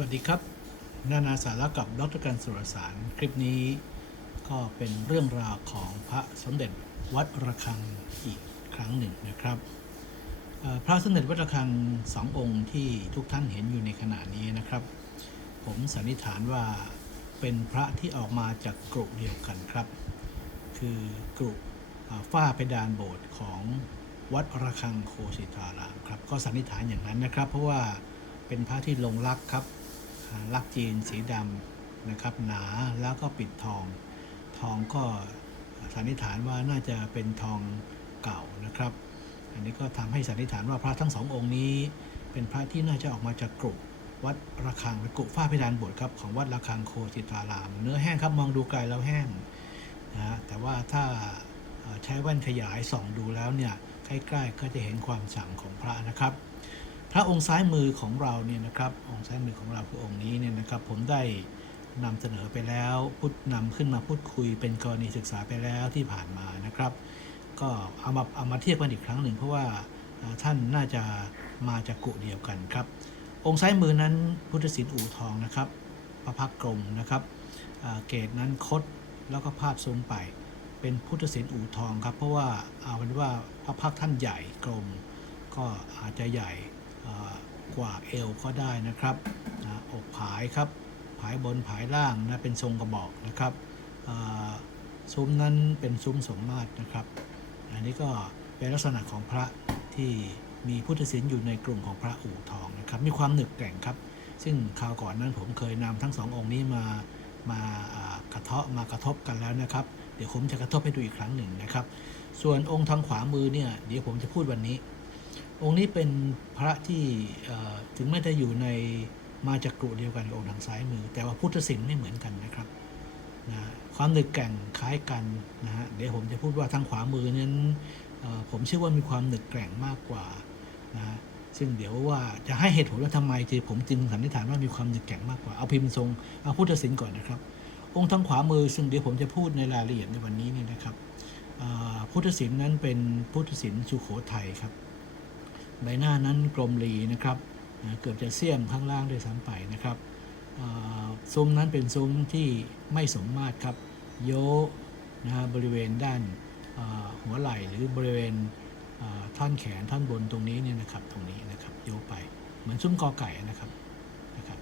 วัสดีครับ นานาสาระกับดรกันสุรสาร คลิปนี้ก็เป็นเรื่องราวของพระสมเด็จวัดระฆังอีกครั้งหนึ่งนะครับ พระสมเด็จวัดระฆังสององค์ที่ทุกท่านเห็นอยู่ในขณะนี้นะครับ ผมสันนิษฐานว่าเป็นพระที่ออกมาจากกลุ่มเดียวกันครับ คือกลุ่มฝ้าเพดานโบสถ์ของวัดระฆังโคสิตารามครับ ก็สันนิษฐานอย่างนั้นนะครับ เพราะว่าเป็นพระที่ลงรักครับ ลักจีนสีดำนะครับหนาแล้วก็ปิดทอง ทองก็สันนิษฐานว่าน่าจะเป็นทองเก่านะครับ อันนี้ก็ทำให้สันนิษฐานว่าพระทั้งสององค์นี้ เป็นพระที่น่าจะออกมาจากกลุ่มวัดระฆังหรือกลุ่มฝ้าเพดานโบสถ์ครับของวัดระฆังโคสิตาราม เนื้อแห้งครับมองดูไกลแล้วแห้งนะแต่ว่าถ้าใช้แว่นขยายส่องดูแล้วเนี่ยใกล้ๆก็จะเห็นความฉ่ำของพระนะครับ พระองค์ซ้ายมือของเราเนี่ยนะครับองค์ซ้ายมือของเราคือองค์นี้เนี่ยนะครับผมได้นำเสนอไปแล้วพูดนำขึ้นมาพูดคุยเป็นกรณีศึกษาไปแล้วที่ผ่านมานะครับ ก็เอามาเอามาเทียบกันอีกครั้งหนึ่ง เพราะว่าท่านน่าจะมาจากกุเดียวกันครับ องค์ซ้ายมือนั้นพุทธศิลป์อู่ทองนะครับพระพักตร์กลมนะครับเกตนั้นคดแล้วก็พาดซุ้มไป เป็นพุทธศิลป์อู่ทองครับ เพราะว่าเอาเป็นว่าพระพักตร์ท่านใหญ่กลมก็อาจจะใหญ่ กว่าเอวก็ได้นะครับนะอกผายครับ ผายบนผายล่างนะเป็นทรงกระบอกนะครับซุ้มนั้นเป็นซุ้มสมมาตรนะครับ อันนี้ก็เป็นลักษณะของพระที่มีพุทธศิลป์อยู่ในกลุ่มของพระอู่ทองนะครับ มีความหนึบแกร่งครับ ซึ่งคราวก่อนนั้นผมเคยนำทั้งสององค์นี้มามาอ่ากระเทาะมากระทบกันแล้วนะครับ เดี๋ยวผมจะกระทบให้ดูอีกครั้งหนึ่งนะครับ ส่วนองค์ทางขวามือเนี่ยเดี๋ยวผมจะพูดวันนี้ องค์นี้เป็นพระที่ถึงแม้จะอยู่ในมาจากกลุ่มเดียวกันกับองค์ทางซ้ายมือ แต่ว่าพุทธศิลป์ไม่เหมือนกันนะครับนะความหนึบแก่งคล้ายกันนะฮะเดี๋ยวผมจะพูดว่าทางขวามือนั้นผมเชื่อว่ามีความหนึบแกร่งมากกว่านะซึ่งเดี๋ยวว่าจะให้เหตุผลว่าทำไมที่ผมจึงสันนิษฐานว่ามีความหนึบแกร่งมากกว่าเอาพิมพ์ทรงเอาพุทธศิลป์ก่อนนะครับ องค์ทางขวามือ ซึ่งเดี๋ยวผมจะพูดในรายละเอียดในวันนี้เนี่ยนะครับพุทธศิลป์นั้นเป็นพุทธศิลป์สุโขทัยครับ ใบหน้านั้นกลมรีนะครับเกือบจะเสี้ยมข้างล่างด้วยซ้ำไปนะครับซุ้มนั้นเป็นซุ้มที่ไม่สมมาตรครับ โยนะบริเวณด้านหัวไหล่หรือบริเวณอ่าท่อนแขนท่อนบนตรงนี้เนี่ยนะครับตรงนี้นะครับโยไปเหมือนซุ้มกอไก่นะครับนะครับ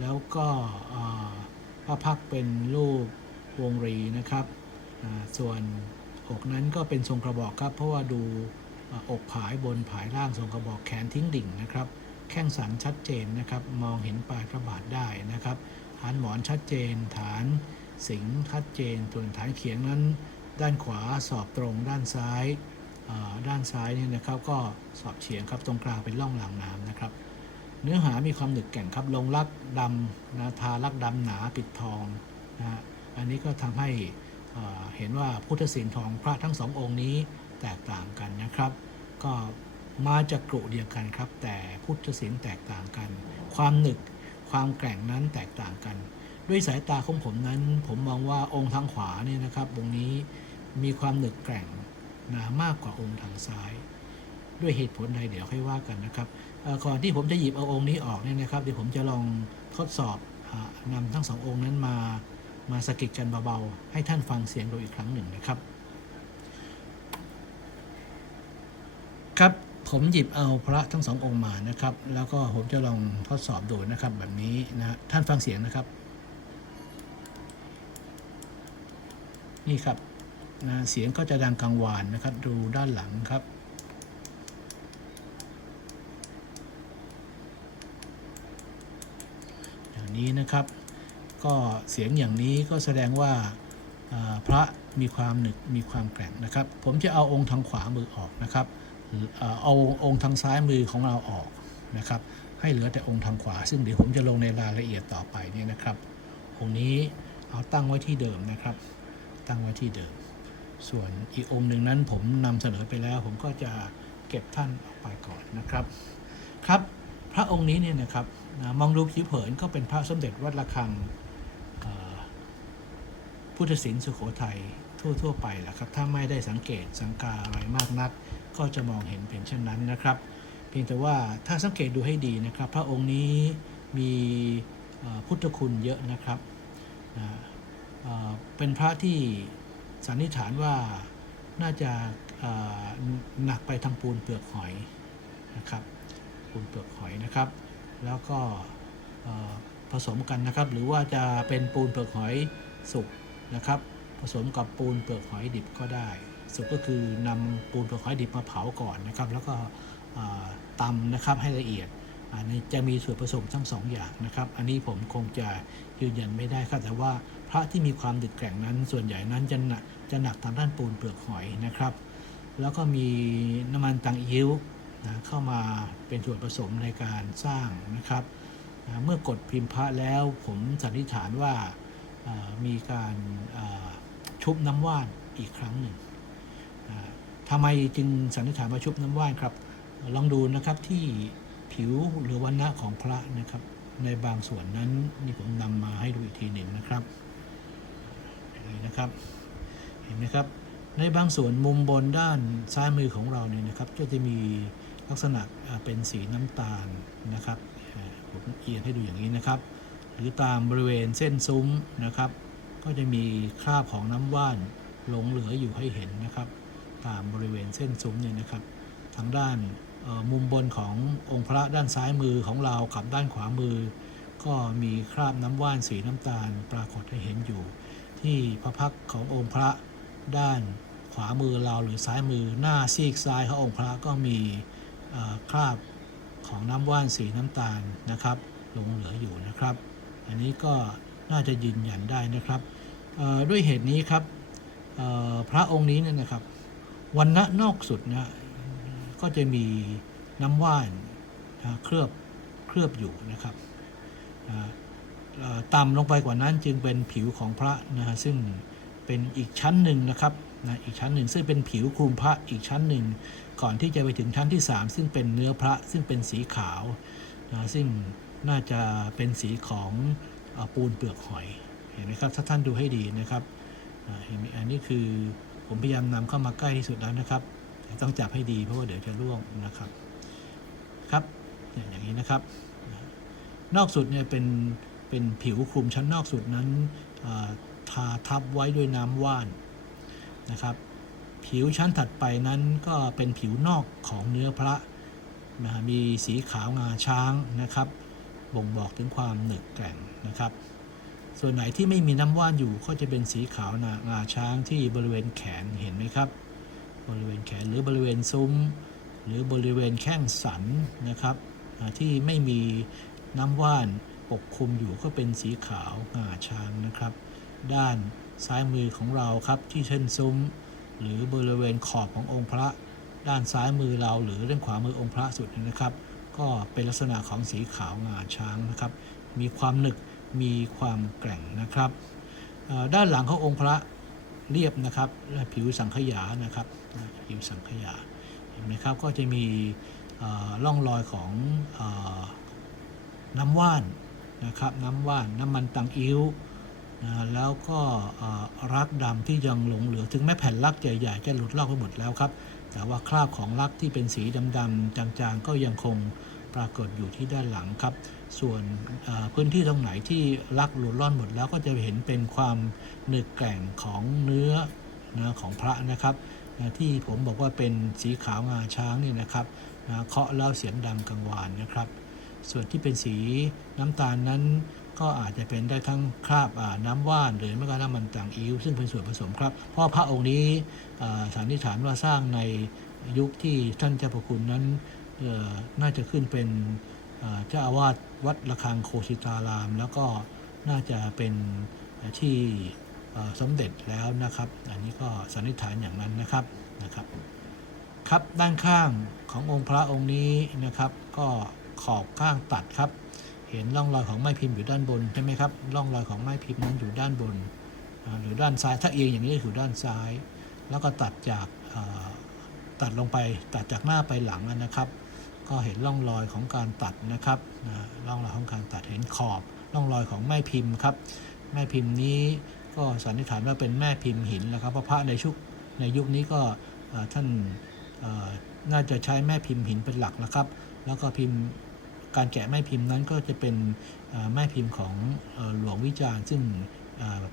แล้วก็อ่าพระพักเป็นรูปวงรีนะครับส่วนอกนั้นก็เป็นทรงกระบอกครับ เพราะว่าดู อกผายบนผายล่างทรงกระบอกแขนทิ้งดิ่งนะครับ แข้งสันชัดเจนนะครับ มองเห็นปลายพระบาทได้นะครับ ฐานหมอนชัดเจน ฐานสิงชัดเจน ส่วนฐานเขียงนั้น ด้านขวาสอบตรงด้านซ้ายด้านซ้ายเนี่ยนะครับก็สอบเฉียงครับตรงกลางเป็นร่องรางน้ำนะครับ เนื้อหามีความหนึบแก่งครับลงลักดำนะทาลักดำหนาปิดทองนะฮะอันนี้ก็ทำให้เอ่อเห็นว่าพุทธศิลป์ของพระทั้งสององค์นี้ แตกต่างกันนะครับ ก็มาจากกลุ่เดียวกันครับ แต่พุทธศิลป์แตกต่างกัน ความหนึกความแกร่งนั้นแตกต่างกัน ด้วยสายตาของผมนั้น ผมมองว่าองค์ทางขวาเนี่ยนะครับองค์นี้มีความหนึกแกร่งหนามากกว่าองค์ทางซ้าย ด้วยเหตุผลใดเดี๋ยวค่อยว่ากันนะครับก่อนที่ผมจะหยิบเอาองค์นี้ออกเนี่ยนะครับเดี๋ยวผมจะลองทดสอบอานำทั้งสององค์นั้นมามาสะกิดกันเบาๆ ให้ท่านฟังเสียงดูอีกครั้งหนึ่งนะครับ ครับผมหยิบเอาพระทั้งสององค์มานะครับ แล้วก็ผมจะลองทดสอบดูนะครับ แบบนี้นะท่านฟังเสียงนะครับ นี่ครับนะเสียงก็จะดังกังวานนะครับ ดูด้านหลังครับ อย่างนี้นะครับ ก็เสียงอย่างนี้ก็แสดงว่าาพระมีความหนึกมีความแกร่งนะครับ ผมจะเอาองค์ทางขวามือออกนะครับ เอาองค์ทางซ้ายมือของเราออกนะครับ ให้เหลือแต่องค์ทางขวา ซึ่งเดี๋ยวผมจะลงในรายละเอียดต่อไปเนี่ยนะครับ องค์นี้เอาตั้งไว้ที่เดิมนะครับ ตั้งไว้ที่เดิม ส่วนอีกองค์หนึ่งนั้นผมนำเสนอไปแล้ว ผมก็จะเก็บท่านออกไปก่อนนะครับ ครับพระองค์นี้เนี่ยนะครับมองดูผิวเผินก็เป็นพระสมเด็จวัดระฆังพุทธศิลป์สุโขทัยทั่ว ๆ ไปแหละครับ ถ้าไม่ได้สังเกตสังกาอะไรมากนัก ก็จะมองเห็นเป็นเช่นนั้นนะครับ เพียงแต่ว่าถ้าสังเกตดูให้ดีนะครับ พระองค์นี้มีพุทธคุณเยอะนะครับเป็นพระที่สันนิษฐานว่าน่าจะหนักไปทางปูนเปลือกหอยนะครับ ปูนเปลือกหอยนะครับ แล้วก็ผสมกันนะครับ หรือว่าจะเป็นปูนเปลือกหอยสุกนะครับ ผสมกับปูนเปลือกหอยดิบก็ได้ สุกก็คือนำปูนเปลือกหอยดิบมาเผาก่อนนะครับ แล้วก็ตำนะครับให้ละเอียดอันนี้จะมีส่วนผสมทั้งสองอย่างนะครับ อันนี้ผมคงจะยืนยันไม่ได้ครับแต่ว่าพระที่มีความดึกแกร่งนั้น ส่วนใหญ่นั้นจะหนักจะหนักทางด้านปูนเปลือกหอยนะครับ แล้วก็มีน้ำมันตังอิ้วนะเข้ามาเป็นส่วนผสมในการสร้างนะครับอ่าเมื่อกดพิมพ์พระแล้วผมสันนิษฐานว่ามีการชุบน้ำว่านอีกครั้งหนึ่ง อ่าทำไมจึงสันนิษฐานว่าชุบน้ำว่านครับ ลองดูนะครับที่ผิวหรือวันณะของพระนะครับ ในบางส่วนนั้นนี่ผมนำมาให้ดูอีกทีหนึ่งนะครับอย่างนี้นะครับเห็นไหมครับในบางส่วนมุมบนด้านซ้ายมือของเราเนี่ยนะครับก็จะมีลักษณะเป็นสีน้ำตาลนะครับผมเอียงให้ดูอย่างนี้นะครับ หรือตามบริเวณเส้นซุ้มนะครับ ก็จะมีคราบของน้ำว่านหลงเหลืออยู่ให้เห็นนะครับ ตามบริเวณเส้นซุ้มเนี่ยนะครับ ทางด้านมุมบนขององค์พระด้านซ้ายมือของเรากับด้านขวามือ ก็มีคราบน้ำว่านสีน้ำตาลปรากฏให้เห็นอยู่ ที่พระพักขององค์พระด้านขวามือเราหรือซ้ายมือหน้าซีกซ้ายขององค์พระก็มีคราบของน้ำว่านสีน้ำตาลนะครับหลงเหลืออยู่นะครับ อันนี้ก็น่าจะยืนยันได้นะครับด้วยเหตุนี้ครับพระองค์นี้เนี่ยนะครับ วันณะนอกสุดนะก็จะมีน้ำว่านนะเคลือบเคลือบอยู่นะครับอ่าเอ่อต่ำลงไปกว่านั้นจึงเป็นผิวของพระนะฮะซึ่งเป็นอีกชั้นหนึ่งนะครับนะอีกชั้นหนึ่งซึ่งเป็นผิวคลุมพระอีกชั้นหนึ่ง ก่อนที่จะไปถึงชั้นที่ 3 ซึ่งเป็นเนื้อพระซึ่งเป็นสีขาวนะซึ่งน่าจะเป็นสีของอปูนเปลือกหอยเห็นไหมครับถ้าท่านดูให้ดีนะครับเห็นไหมอันนี้คือ ผมพยายามนำเข้ามาใกล้ที่สุดแล้วนะครับแต่ต้องจับให้ดีเพราะว่าเดี๋ยวจะร่วงนะครับครับอย่างนี้นะครับ นอกสุดเนี่ยเป็นเป็นผิวคลุมชั้นนอกสุดนั้นทาทับไว้ด้วยน้ำว่านนะครับ ผิวชั้นถัดไปนั้นก็เป็นผิวนอกของเนื้อพระนะฮะมีสีขาวงาช้างนะครับ บ่งบอกถึงความหนึกแกร่งนะครับ ส่วนไหนที่ไม่มีน้ำว่านอยู่ก็จะเป็นสีขาวนะงาช้างที่บริเวณแขนเห็นไหมครับ บริเวณแขนหรือบริเวณซุ้ม หรือบริเวณแข้งสันนะครับที่ไม่มีน้ำว่านปกคลุมอยู่ก็เป็นสีขาวงาช้างนะครับ ด้านซ้ายมือของเราครับที่เช่นซุ้ม หรือบริเวณขอบขององค์พระ ด้านซ้ายมือเราหรือด้านขวามือองค์พระสุดนะครับ ก็เป็นลักษณะของสีขาวงาช้างนะครับ มีความหนึก มีความแกร่งนะครับด้านหลังขององค์พระเรียบนะครับและผิวสังขยานะครับผิวสังขยาเห็นไหมครับก็จะมีร่องรอยของอน้ำว่านนะครับน้ำว่านน้ำมันตังอิ้วแล้วก็รักดำที่ยังหลงเหลือถึงแม้แผ่นรักใหญ่ๆจะหลุดลอกไปหมดแล้วครับแต่ว่าคราบของรักที่เป็นสีดำๆจางๆก็ยังคง ปรากฏอยู่ที่ด้านหลังครับ ส่วนพื้นที่ตรงไหนที่รักหลุดล่อนหมดแล้วก็จะเห็นเป็นความหนึกแกร่งของเนื้อนะของพระนะครับนะที่ผมบอกว่าเป็นสีขาวงาช้างนี่นะครับนะเคาะแล้วเสียงดังกังวานนะครับ ส่วนที่เป็นสีน้ำตาลนั้นก็อาจจะเป็นได้ทั้งคราบาน้ำว่านหรือไม่ก็น้ำมันต่างอิ้วซึ่งเป็นส่วนผสมครับ เพราะพระองค์นี้สันนิษฐานว่าสร้างในยุคที่ท่านเจ้าพระคุณนั้น น่าจะขึ้นเป็นเจ้าอาวาสวัดระฆังโคสิตาราม แล้วก็น่าจะเป็นที่สมเด็จแล้วนะครับ อันนี้ก็สันนิษฐานอย่างนั้นนะครับนะครับ ครับด้านข้างขององค์พระองค์นี้นะครับ ก็ขอบข้างตัดครับ เห็นร่องรอยของไม้พิมพ์อยู่ด้านบนใช่ไหมครับร่องรอยของไม้พิมพ์นั้นอยู่ด้านบน หรือด้านซ้ายถ้าเอียงอย่างนี้ก็คือด้านซ้าย แล้วก็ตัดจากตัดลงไปตัดจากหน้าไปหลังนะครับ ก็เห็นร่องรอยของการตัดนะครับร่องรอยของการตัดเห็นขอบร่องรอยของไม้พิมพ์ครับไม้พิมพ์นี้ก็สันนิษฐานว่าเป็นแม่พิมพ์หินนะครับเพราะพระในชุกในยุคนี้ก็ท่านน่าจะใช้แม่พิมพ์หินเป็นหลักนะครับ แล้วก็พิมพ์การแกะแม่พิมพ์นั้นก็จะเป็นแม่พิมพ์ของหลวงวิจารณ์ซึ่ง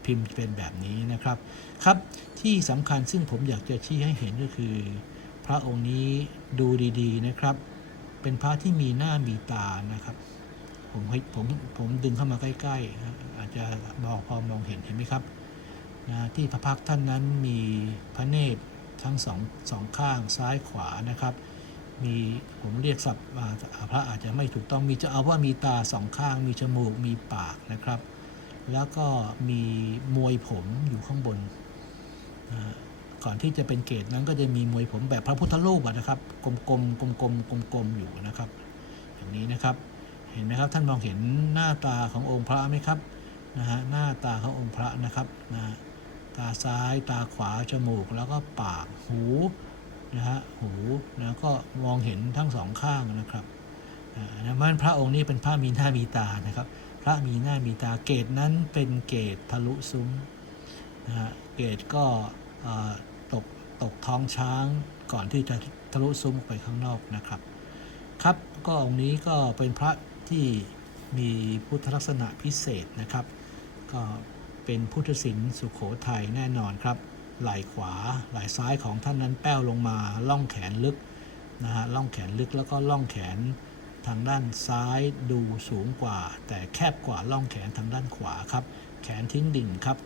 พิมพ์เป็นแบบนี้นะครับครับที่สำคัญซึ่งผมอยากจะชี้ให้เห็นก็คือ พระองค์นี้ดูดีๆนะครับ เป็นพระที่มีหน้ามีตานะครับ ผมผมผมดึงเข้ามาใกล้ๆ อาจจะมองพอมองเห็นเห็นไหมครับนะที่พระพักท่านนั้นมีพระเนตรทั้งสองสองข้างซ้ายขวานะครับ มีผมเรียกศัพท์พระอาจจะไม่ถูกต้องมีจะเอาว่ามีตาสองข้าง มีจมูกมีปากนะครับ แล้วก็มีมวยผมอยู่ข้างบนนะ ก่อนที่จะเป็นเกตนั้นก็จะมีมวยผมแบบพระพุทธรูปนะครับ กลมๆกลมๆกลมๆอยู่นะครับ อย่างนี้นะครับเห็นไหมครับท่านมองเห็นหน้าตาขององค์พระไหมครับนะฮะหน้าตาขององค์พระนะครับนะตาซ้ายตาขวาจมูกแล้วก็ปากหูนะฮะหูแล้วก็มองเห็นทั้งสองข้างนะครับนะมันพระองค์นี้เป็นพระมีหน้ามีตานะครับ พระมีหน้ามีตาเกตนั้นเป็นเกตทะลุซุ้มนะฮะเกตก็ ตกท้องช้างก่อนที่จะทะลุซุ้มไปข้างนอกนะครับ ครับก็องค์นี้ก็เป็นพระที่มีพุทธลักษณะพิเศษนะครับ ก็เป็นพุทธศิลป์สุขโขทัยแน่นอนครับ ไหล่ขวาไหล่ซ้ายของท่านนั้นแป้วลงมาล่องแขนลึกนะฮะล่องแขนลึกแล้วก็ล่องแขนทางด้านซ้ายดูสูงกว่า แต่แคบกว่าล่องแขนทางด้านขวาครับ แขนทิ้งดิ่งครับ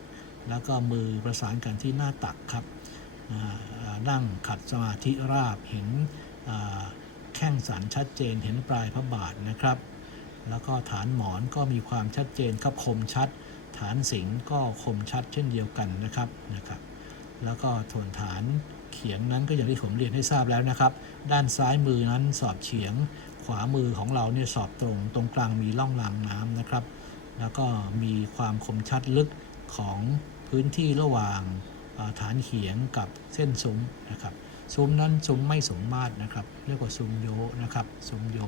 แล้วก็มือประสานกันที่หน้าตักครับ นั่งขัดสมาธิราบเห็นแข้งสันชัดเจนเห็นปลายพระบาทนะครับ แล้วก็ฐานหมอนก็มีความชัดเจนครับคมชัด ฐานสิงก็คมชัดเช่นเดียวกันนะครับนะครับ แล้วก็โทนฐานเขียงนั้นก็อย่างที่ผมเรียนให้ทราบแล้วนะครับ ด้านซ้ายมือนั้นสอบเฉียง ขวามือของเราเนี่ยสอบตรง ตรงกลางมีร่องรางน้ำนะครับ แล้วก็มีความคมชัดลึกของพื้นที่ระหว่าง ฐานเขียงกับเส้นซุ้มนะครับซุ้มนั้นซุ้มไม่สมมาตรนะครับ เรียกว่าซุ้มโยนะครับซุ้มโย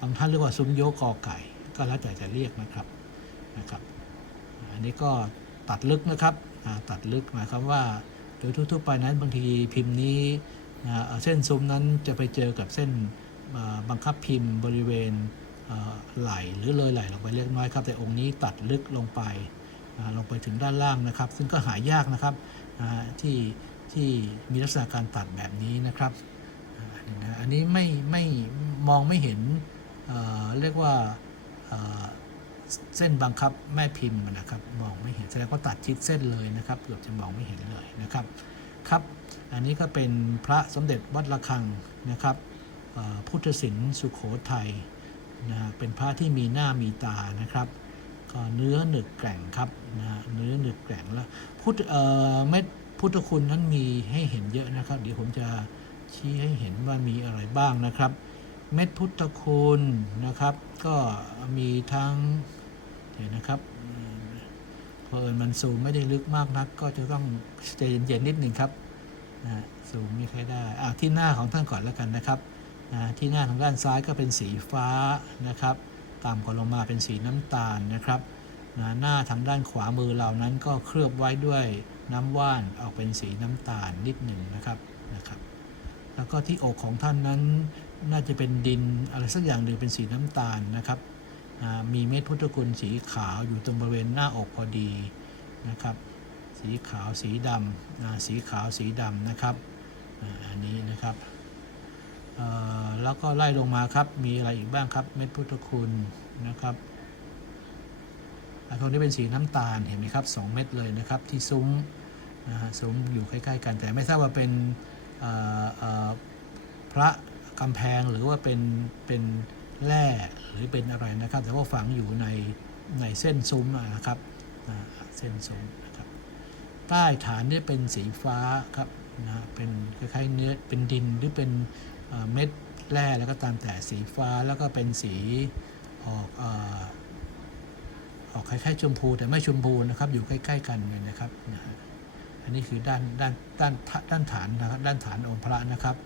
บางท่านเรียกว่าซุ้มโยกอไก่ ก็แล้วแต่จะเรียกนะครับนะครับอันนี้ก็ตัดลึกนะครับตัดลึกหมายความว่าโดยทั่วๆไปนั้นบางทีพิมพ์นี้เส้นซุ้มนั้นจะไปเจอกับเส้นบังคับพิมพ์บริเวณไหลหรือเลยไหลลงไปเล็กน้อยครับ แต่องค์นี้ตัดลึกลงไปอ่าลงไปถึงด้านล่างนะครับ ซึ่งก็หายากนะครับ ที่ที่มีลักษณะการตัดแบบนี้นะครับอันนี้ไม่ไม่มองไม่เห็นเเรียกว่าเส้นบังคับแม่พิมพ์นะครับมองไม่เห็นแสดงว่าตัดชิดเส้นเลยนะครับเกือบจะมองไม่เห็นเลยนะครับครับอันนี้ก็เป็นพระสมเด็จวัดระฆังนะครับพุทธศิลป์สุขโขทัยนะเป็นพระที่มีหน้ามีตานะครับ ก็เนื้อหนึกแกร่งครับนะเนื้อหนึกแกร่งแล้วพุทธเอ่อเม็ดพุทธคุณนั้นมีให้เห็นเยอะนะครับ เดี๋ยวผมจะชี้ให้เห็นว่ามีอะไรบ้างนะครับ เม็ดพุทธคุณนะครับ ก็มีทั้งเดี๋ยวนะครับเพอเอิญมันซูมไม่ได้ลึกมากนัก ก็จะต้องใจเย็นๆนิดหนึ่งครับนะซูมไม่ค่อยได้อะที่หน้าของท่านก่อนแล้วกันนะครับนะที่หน้าทางด้านซ้ายก็เป็นสีฟ้านะครับ ตามกว่าลงมาเป็นสีน้ำตาลนะครับนะหน้าทางด้านขวามือเรานั้นก็เคลือบไว้ด้วยน้ำว่านออกเป็นสีน้ำตาลนิดหนึ่งนะครับนะครับ แล้วก็ที่อกของท่านนั้นน่าจะเป็นดินอะไรสักอย่างหนึ่งเป็นสีน้ำตาลนะครับมีเม็ดพุทธคุณสีขาวอยู่ตรงบริเวณหน้าอกพอดีนะครับ สีขาวสีดำสีขาวสีดำนะครับอันนี้นะครับ แล้วก็ไล่ลงมาครับ มีอะไรอีกบ้างครับ เม็ดพุทธคุณนะครับอันตรงนี้เป็นสีน้ำตาลเห็นไหมครับสองเม็ดเลยนะครับที่ซุ้มนะฮะซุ้มอยู่ใกล้ๆกัน แต่ไม่ทราบว่าเป็นพระกำแพงหรือว่าเป็นเป็นแร่หรือเป็นอะไรนะครับ แต่ว่าฝังอยู่ในในเส้นซุ้มนะครับเส้นซุ้มนะครับใต้ฐานนี่เป็นสีฟ้าครับนะเป็นคล้ายๆเนื้อเป็นดินหรือเป็น เม็ดแร่แล้วก็ตามแต่สีฟ้าแล้วก็เป็นสีออกออกคล้ายๆชมพูแต่ไม่ชมพูนะครับอยู่ใกล้ๆกันเลยนะครับนะอันนี้คือด้านด้านด้านด้านฐานนะครับด้านฐานองค์พระนะครับ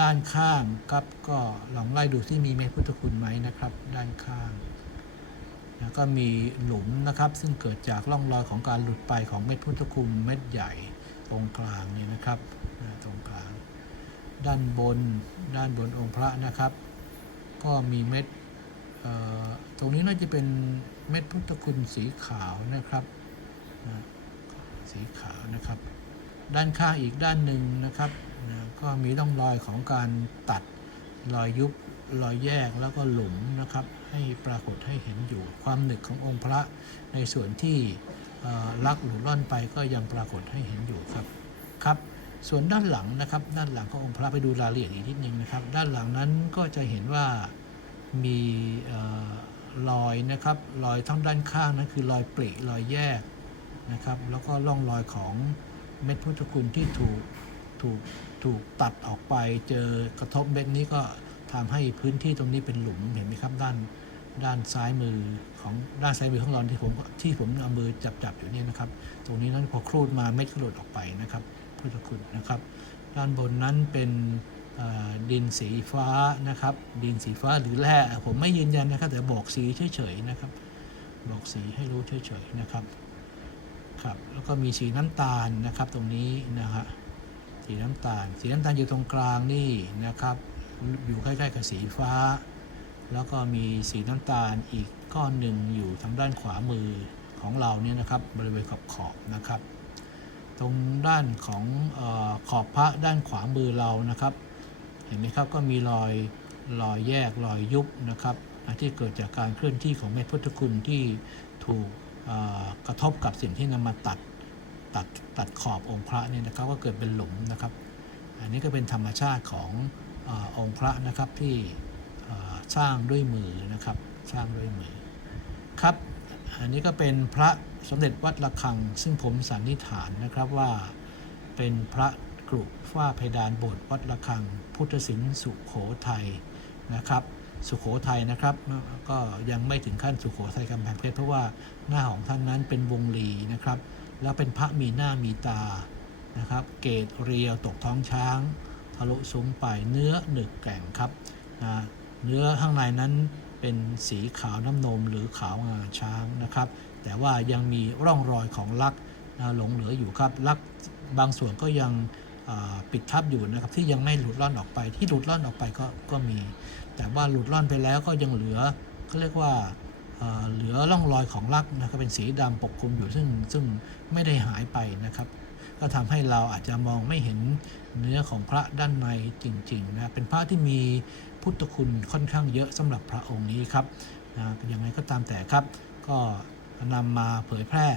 ด้านข้างครับก็ลองไล่ดูที่มีเม็ดพุทธคุณไหมนะครับ ด้านข้างแล้วก็มีหลุมนะครับซึ่งเกิดจากร่องรอยของการหลุดไปของเม็ดพุทธคุณเม็ดใหญ่ตรงกลางนี่นะครับอ่าตรงกลาง ด้านบนด้านบนองค์พระนะครับ ก็มีเม็ดตรงนี้น่าจะเป็นเม็ดพุทธคุณสีขาวนะครับสีขาวนะครับ ด้านข้างอีกด้านหนึ่งนะครับก็มีร่องรอยของการตัดรอยยุบรอยแยกแล้วก็หลุมนะครับ ให้ปรากฏให้เห็นอยู่ความหนึกขององค์พระในส่วนที่ลักหรือล่อนไปก็ยังปรากฏให้เห็นอยู่ครับครับ ส่วนด้านหลังนะครับ ด้านหลังขององค์พระไปดูรายละเอียดอีกนิดนึงนะครับ ด้านหลังนั้นก็จะเห็นว่ามีเอ่อรอยนะครับรอยทั้งด้านข้างนั้นคือรอยปริรอยแยกนะครับ แล้วก็ร่องรอยของเม็ดพุทธคุณที่ถูกถูกถูกตัดออกไปเจอกระทบเม็ดนี้ก็ทำให้พื้นที่ตรงนี้เป็นหลุมเห็นไหมครับด้านด้านซ้ายมือของด้านซ้ายมือของเราที่ผมที่ผมเอามือจับจับอยู่เนี่ยนะครับ ตรงนี้นั้นพอครูดมาเม็ดก็หลุดออกไปนะครับ พุทธคุณนะครับ ด้านบนนั้นเป็นดินสีฟ้านะครับ ดินสีฟ้าหรือแร่ผมไม่ยืนยันนะครับ แต่บอกสีเฉยๆนะครับ บอกสีให้รู้เฉยๆนะครับครับแล้วก็มีสีน้ำตาลนะครับตรงนี้นะฮะสีน้ำตาล สีน้ำตาลอยู่ตรงกลางนี่นะครับ อยู่ใกล้ๆกับสีฟ้า แล้วก็มีสีน้ำตาลอีกก้อนหนึ่งอยู่ทางด้านขวามือของเราเนี่ยนะครับ บริเวณขอบขอบนะครับ ตรงด้านของอขอบพระด้านขวามือเรานะครับ เห็นไหมครับก็มีรอยรอยแยกรอยยุบนะครับที่เกิดจากการเคลื่อนที่ของเม็ดพุทธคุณที่ถูกกระทบกับสิ่งที่นำมาตัดตัดตัดขอบองค์พระเนี่ยนะครับก็เกิดเป็นหลุมนะครับ อันนี้ก็เป็นธรรมชาติของอองค์พระนะครับที่สร้างด้วยมือนะครับสร้างด้วยมือครับ อันนี้ก็เป็นพระ สมเด็จวัดระฆัง ซึ่งผมสันนิษฐานนะครับว่า เป็นพระกรุฝ้าเพดานโบสถ์วัดระฆัง พุทธศิลป์สุขโขทัยนะครับ สุขโขทัยนะครับ ก็ยังไม่ถึงขั้นสุขโขทัยกำแพงเพชรเพราะว่าหน้าของท่านนั้นเป็นวงลีนะครับ แล้วเป็นพระมีหน้ามีตานะครับ เกตเรียวตกท้องช้างทะลุซุ้มไปเนื้อหนึกแกร่งครับนะเนื้อข้างในนั้นเป็นสีขาวน้ำนมหรือขาวงาช้างนะครับ แต่ว่ายังมีร่องรอยของลักนะหลงเหลืออยู่ครับลักบางส่วนก็ยังปิดทับอยู่นะครับที่ยังไม่หลุดล่อนออกไป ที่หลุดล่อนออกไปก็ก็มี แต่ว่าหลุดล่อนไปแล้วก็ยังเหลือเขาเรียกว่าเหลือร่องรอยของลักนะครับเป็นสีดำปกคลุมอยู่ซึ่งซึ่งไม่ได้หายไปนะครับ ก็ทำให้เราอาจจะมองไม่เห็นเนื้อของพระด้านในจริงๆนะเป็นพระที่มีพุทธคุณค่อนข้างเยอะสำหรับพระองค์นี้ครับนะยังไงก็ตามแต่ครับ ก็ นำมาเผยแพร่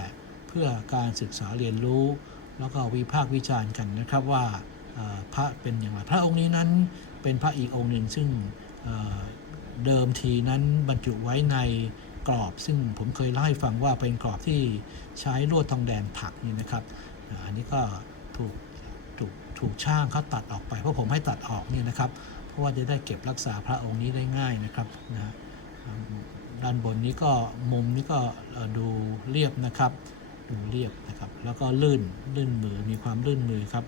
เพื่อการศึกษาเรียนรู้ แล้วก็วิพากษ์วิจารณ์กันนะครับว่าพระเป็นอย่างไรพระองค์นี้นั้นเป็นพระอีกองค์หนึ่งซึ่งเดิมทีนั้นบรรจุไว้ในกรอบ ซึ่งผมเคยเล่าให้ฟังว่าเป็นกรอบที่ใช้ลวดทองแดงถักนี่นะครับ อันนี้ก็ถูกถูกถูกช่างเขาตัดออกไปเพราะผมให้ตัดออกเนี่ยนะครับ เพราะว่าจะได้เก็บรักษาพระองค์นี้ได้ง่ายนะครับนะ ด้านบนนี้ก็มุมนี้ก็ดูเรียบนะครับ ดูเรียบนะครับ แล้วก็ลื่นลื่นมือมีความลื่นมือครับ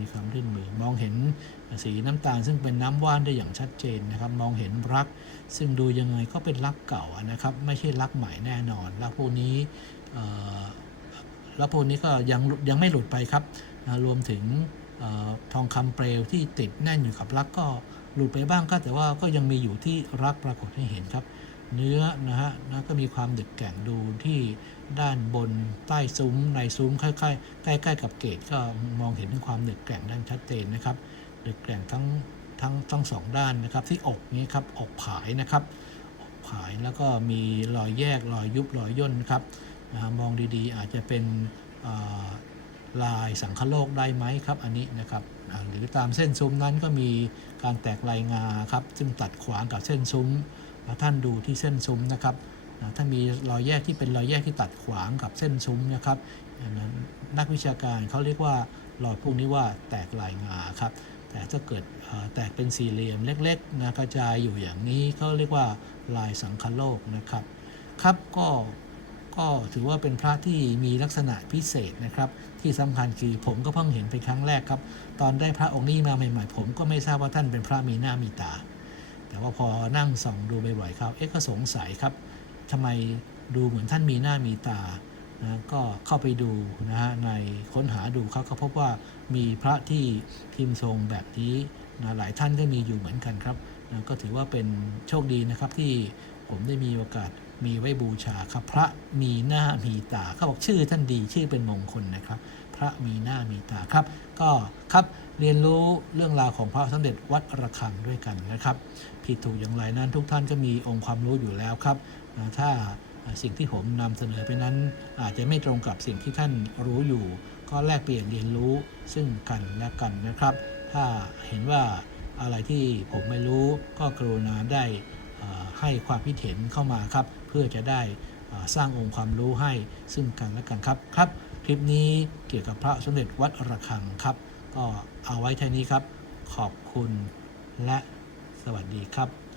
มีความลื่นมือมองเห็นสีน้ำตาล ซึ่งเป็นน้ำว่านได้อย่างชัดเจนนะครับ มองเห็นรัก ซึ่งดูยังไงก็เป็นรักเก่านะครับ ไม่ใช่รักใหม่แน่นอน รักพวกนี้เอ่อแล้วพวกนี้ก็ยังยังไม่หลุดไปครับ รวมถึงออทองคำเปลวที่ติดแน่นอยู่กับรักก็หลุดไปบ้างก็แต่ว่าก็ยังมีอยู่ที่รักปรากฏให้เห็นครับ เนื้อนะฮะนะก็มีความดึกแก่งดูที่ด้านบนใต้ซุ้มในซุ้มใกล้ๆใกล้ๆกับเกตก็มองเห็นถึงความดึกแก่งด้านชัดเจนนะครับดึกแก่งทั้งทั้งทั้งสองด้านนะครับ ที่อกนี้ครับอกผายนะครับอกผายแล้วก็มีรอยแยกรอยยุบรอยย่นครับนะฮะมองดีๆ อาจจะเป็นลายสังคโลกได้ไหมครับอันนี้นะครับหรือตามเส้นซุ้มนั้นก็มีการแตกลายงาครับซึ่งตัดขวางกับเส้นซุ้ม ท่านดูที่เส้นซุ้มนะครับอ่าถ้ามีรอยแยกที่เป็นรอยแยกที่ตัดขวางกับเส้นซุ้มนะครับนนั้นนักวิชาการเขาเรียกว่ารอยพวกนี้ว่าแตกลายงาครับแต่ถ้าเกิดแตกเป็นสี่เหลี่ยมเล็กๆนะกระจายอยู่อย่างนี้เขาเรียกว่าลายสังคโลกนะครับครับก็ก็ถือว่าเป็นพระที่มีลักษณะพิเศษนะครับ ที่สำคัญคือผมก็เพิ่งเห็นเป็นครั้งแรกครับ ตอนได้พระองค์นี้มาใหม่ๆ ผมก็ไม่ทราบว่าท่านเป็นพระมีหน้ามีตา ว่าพอนั่งส่องดูบ่อยๆครับเอ๊ะก็สงสัยครับทำไมดูเหมือนท่านมีหน้ามีตานะก็เข้าไปดูนะฮะในค้นหาดูเขาก็พบว่ามีพระที่พิมพ์ทรงแบบนี้นะหลายท่านก็มีอยู่เหมือนกันครับนะก็ถือว่าเป็นโชคดีนะครับที่ผมได้มีโอกาสมีไว้บูชาครับ พระมีหน้ามีตาเขาบอกชื่อท่านดีชื่อเป็นมงคลนะครับ ระมีหน้ามีตาครับ ก็ครับเรียนรู้เรื่องราวของพระสมเด็จวัดระฆังด้วยกันนะครับ ผิดถูกอย่างไรนั้นทุกท่านก็มีองค์ความรู้อยู่แล้วครับ ถ้าสิ่งที่ผมนำเสนอไปนั้น อาจจะไม่ตรงกับสิ่งที่ท่านรู้อยู่ ก็แลกเปลี่ยนเรียนรู้ซึ่งกันและกันนะครับ ถ้าเห็นว่าอะไรที่ผมไม่รู้ก็กรุณาได้ให้ความคิดเห็นเข้ามาครับ เพื่อจะได้สร้างองค์ความรู้ให้ซึ่งกันและกันครับครับ ลิปนี้เกี่ยวกับพระสมเด็จวัดระฆังครับ ก็เอาไว้เท่านี้ครับ ขอบคุณและสวัสดีครับ